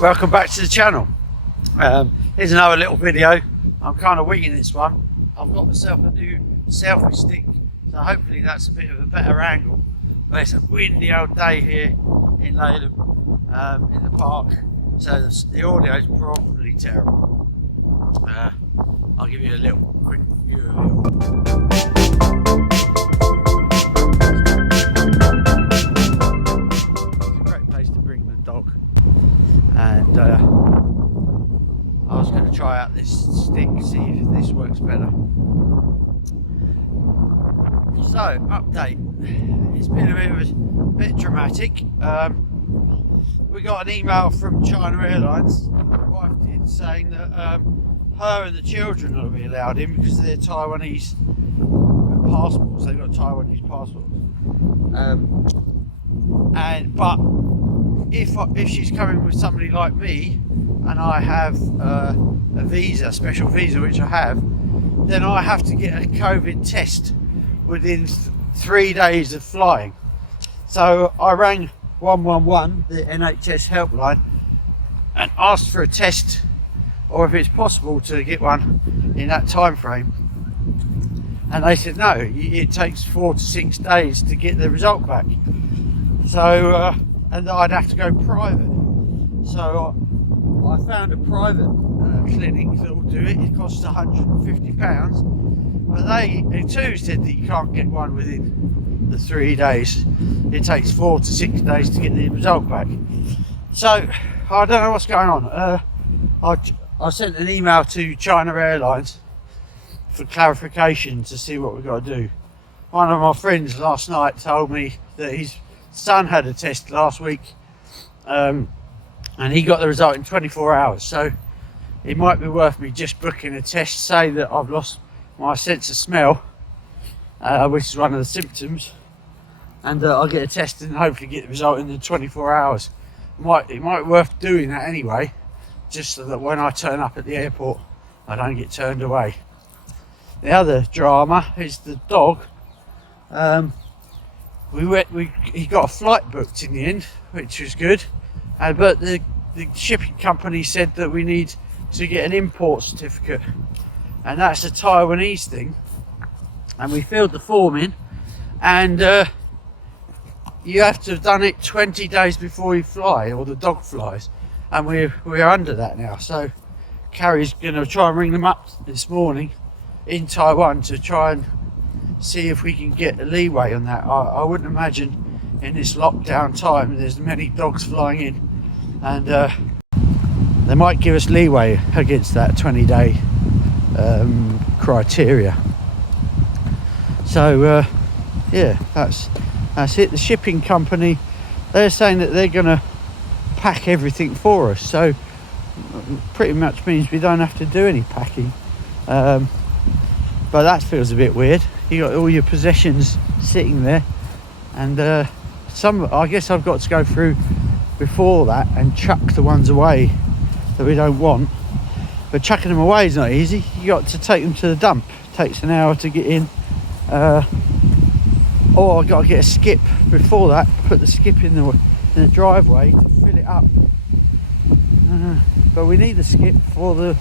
Welcome back to the channel. Here's another little video. I'm kind of winging this one. I've got myself a new selfie stick, so hopefully that's a bit of a better angle. But it's a windy old day here in Leyland, in the park, so the audio is probably terrible. I'll give you a little quick view of it. And I was going to try out this stick, see if this works better. So, update. It's been a bit dramatic. We got an email from China Airlines, my wife did, saying that her and the children will be allowed in because they're Taiwanese passports. They've got Taiwanese passports. But if she's coming with somebody like me and I have a visa, special visa, which I have, then I have to get a COVID test within 3 days of flying. So I rang 111, the NHS helpline, and asked for a test, or if it's possible to get one in that time frame, and they said no, it takes 4 to 6 days to get the result back. So and I'd have to go private. So I found a private clinic that will do it. It costs £150, but they too said that you can't get one within the 3 days. It takes 4 to 6 days to get the result back. So I don't know what's going on. I sent an email to China Airlines for clarification to see what we've got to do. One of my friends last night told me that his son had a test last week, and he got the result in 24 hours. So it might be worth me just booking a test, say that I've lost my sense of smell, which is one of the symptoms, and I'll get a test and hopefully get the result in the 24 hours. It might be worth doing that anyway, just so that when I turn up at the airport I don't get turned away. The other drama is the dog. He got a flight booked in the end, which was good, but the shipping company said that we need to get an import certificate, and that's a Taiwanese thing, and we filled the form in, and you have to have done it 20 days before you fly, or the dog flies, and we're under that now. So Carrie's going to try and ring them up this morning in Taiwan to try and see if we can get a leeway on that. I wouldn't imagine in this lockdown time there's many dogs flying in, and they might give us leeway against that 20-day criteria. So yeah, that's it. The shipping company, they're saying that they're going to pack everything for us, so pretty much means we don't have to do any packing, but that feels a bit weird. You got all your possessions sitting there, and I guess I've got to go through before that and chuck the ones away that we don't want. But chucking them away is not easy. You got to take them to the dump. It takes an hour to get in, or I've got to get a skip before that, put the skip in the driveway to fill it up. But we need a skip for the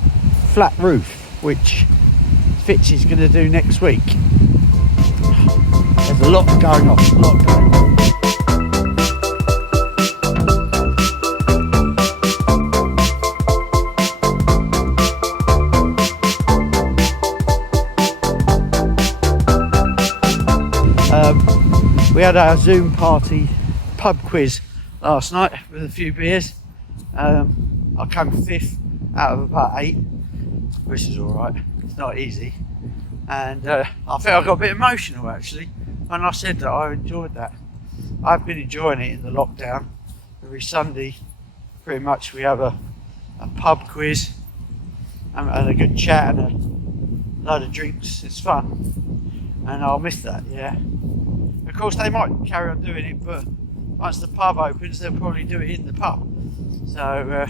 flat roof, which Fitz is going to do next week. There's a lot going on, We had our Zoom party pub quiz last night with a few beers. I came 5th out of about 8, which is alright. It's not easy, and I think I got a bit emotional actually when I said that I enjoyed that. I've been enjoying it in the lockdown. Every Sunday pretty much we have a pub quiz and a good chat and a load of drinks. It's fun, and I'll miss that. Yeah, of course they might carry on doing it, but once the pub opens they'll probably do it in the pub. So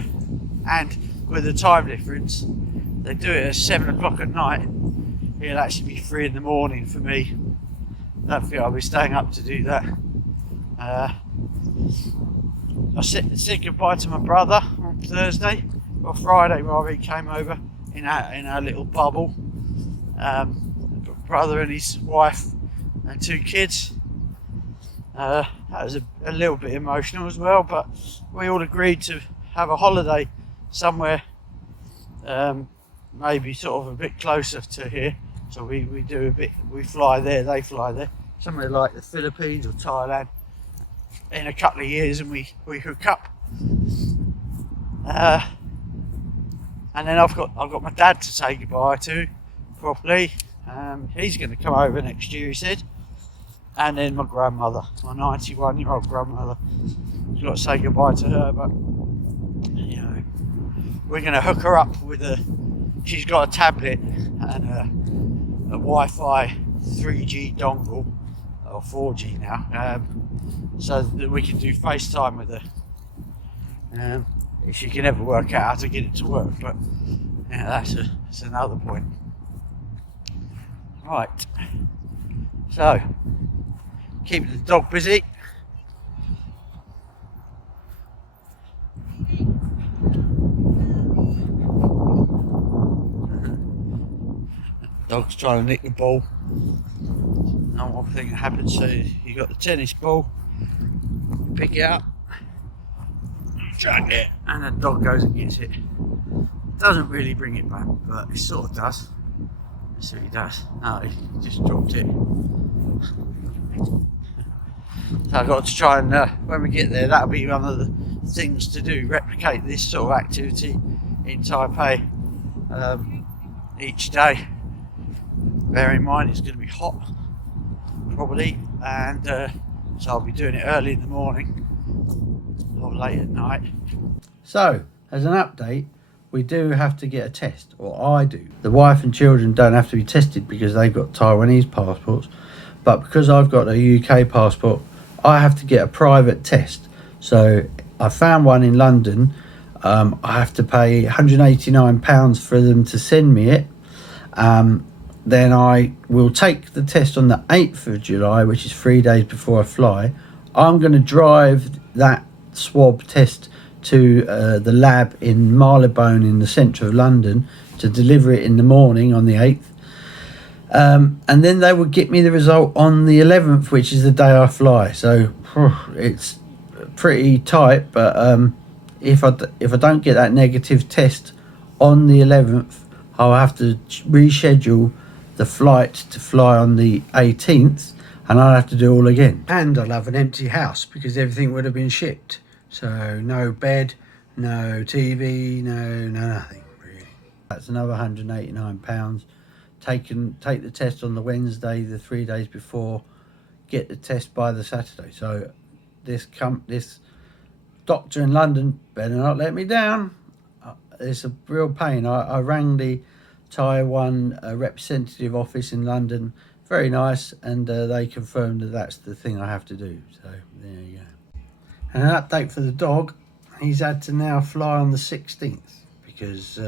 and with the time difference, they do it at 7 o'clock at night. It'll actually be 3 in the morning for me. I don't think I'll be staying up to do that. I said goodbye to my brother on Thursday or Friday rather. He came over in our little bubble. Brother and his wife and 2 kids. That was a little bit emotional as well, but we all agreed to have a holiday somewhere, maybe sort of a bit closer to here. So we do a bit, we fly there, they fly there, somewhere like the Philippines or Thailand in a couple of years, and we hook up. And then I've got my dad to say goodbye to properly. He's going to come over next year, he said. And then my grandmother, my 91-year-old grandmother. I've got to say goodbye to her, but you know, we're going to hook her up with she's got a tablet and a Wi-Fi 3G dongle, or 4G now, so that we can do FaceTime with her. If she can ever work out how to get it to work, but yeah, that's another point. Right, so keeping the dog busy. Dog's trying to nick the ball. Normal thing that happens. So you got the tennis ball, pick it up, drag it, and the dog goes and gets it. Doesn't really bring it back, but it sort of does. Let's see what he does. No, he just dropped it. So I've got to try and, when we get there, that'll be one of the things to do, replicate this sort of activity in Taipei each day. Bear in mind it's going to be hot, probably, and so I'll be doing it early in the morning or late at night. So, as an update, we do have to get a test, or I do. The wife and children don't have to be tested because they've got Taiwanese passports, but because I've got a UK passport, I have to get a private test. So I found one in London. I have to pay £189 for them to send me it. Then I will take the test on the 8th of July, which is 3 days before I fly. I'm going to drive that swab test to the lab in Marylebone in the centre of London to deliver it in the morning on the 8th. And then they will get me the result on the 11th, which is the day I fly. So it's pretty tight, but if I don't get that negative test on the 11th, I'll have to reschedule the flight to fly on the 18th, and I'll have to do all again. And I'll have an empty house because everything would have been shipped. So no bed, no TV, no nothing really. That's another £189. Take the test on the Wednesday, the 3 days before, get the test by the Saturday. So this doctor in London better not let me down. It's a real pain. I rang the Taiwan representative office in London, very nice, and they confirmed that that's the thing I have to do. So there you go. And an update for the dog, he's had to now fly on the 16th because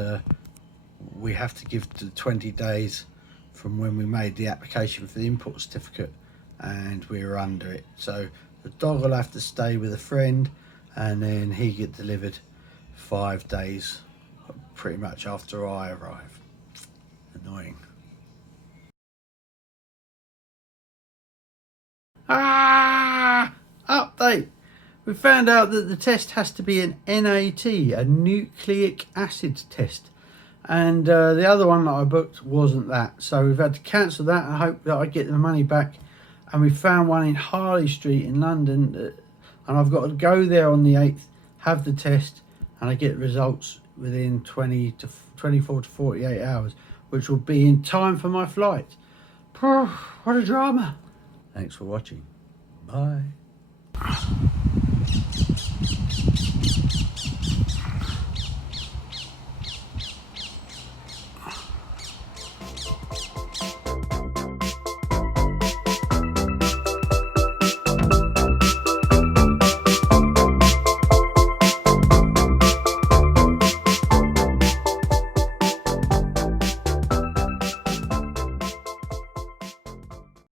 we have to give the 20 days from when we made the application for the import certificate, and we were under it. So the dog will have to stay with a friend, and then he get delivered 5 days pretty much after I arrive. Annoying. Update. We found out that the test has to be an NAT, a nucleic acid test, and the other one that I booked wasn't that, so we've had to cancel that. I hope that I get the money back. And we found one in Harley Street in London, and I've got to go there on the 8th, have the test, and I get results within 24 to 48 hours, which will be in time for my flight. What a drama. Thanks for watching. Bye.